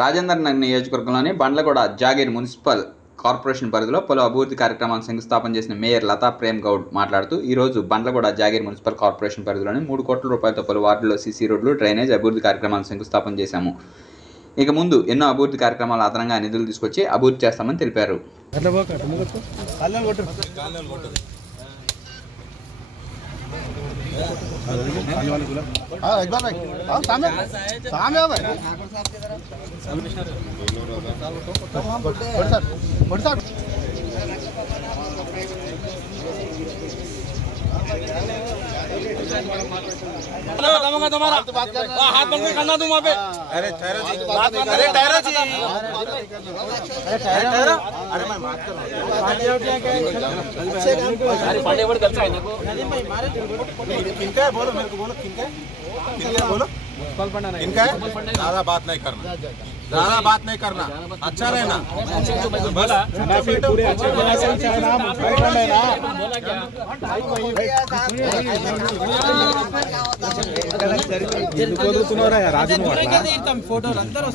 రాజేందర్ నగర్ నియోజకవర్గంలోని Bandlaguda jagir municipal corporation పరిధిలో పలు అభివృద్ధి కార్యక్రమాలను శంకుస్థాపన చేసిన మేయర్ లతా ప్రేమ్ గౌడ్ మాట్లాడుతూ ఈ రోజు బండ్లగూడ జాగీర్ మున్సిపల్ కార్పొరేషన్ పరిధిలోని 3 కోట్ల రూపాయలతో పలు వార్డుల్లో సీసీ రోడ్లు, డ్రైనేజ్ అభివృద్ధి కార్యక్రమాలను శంకుస్థాపన చేశాము. ఇక ముందు ఎన్నో అభివృద్ధి కార్యక్రమాలు అదనంగా నిధులు తీసుకొచ్చి అభివృద్ధి చేస్తామని తెలిపారు. तुम्हारा हाथ बंद करना तुम वहाँ पे। अरे ठहरो जी, अरे ठहरो जी, अरे ठहरो, अरे मैं बात कर रहा हूँ। अरे पांडे वर्ड गलत है ना को। किनका है बोलो, मेरे को बोलो किनका है, किनका है बोलो। किनका है? ज़्यादा बात नहीं करना, ज़्यादा बात नहीं करना, अच्छा रहना। बोला पूरे अच्छे बोला फोटो అందరూ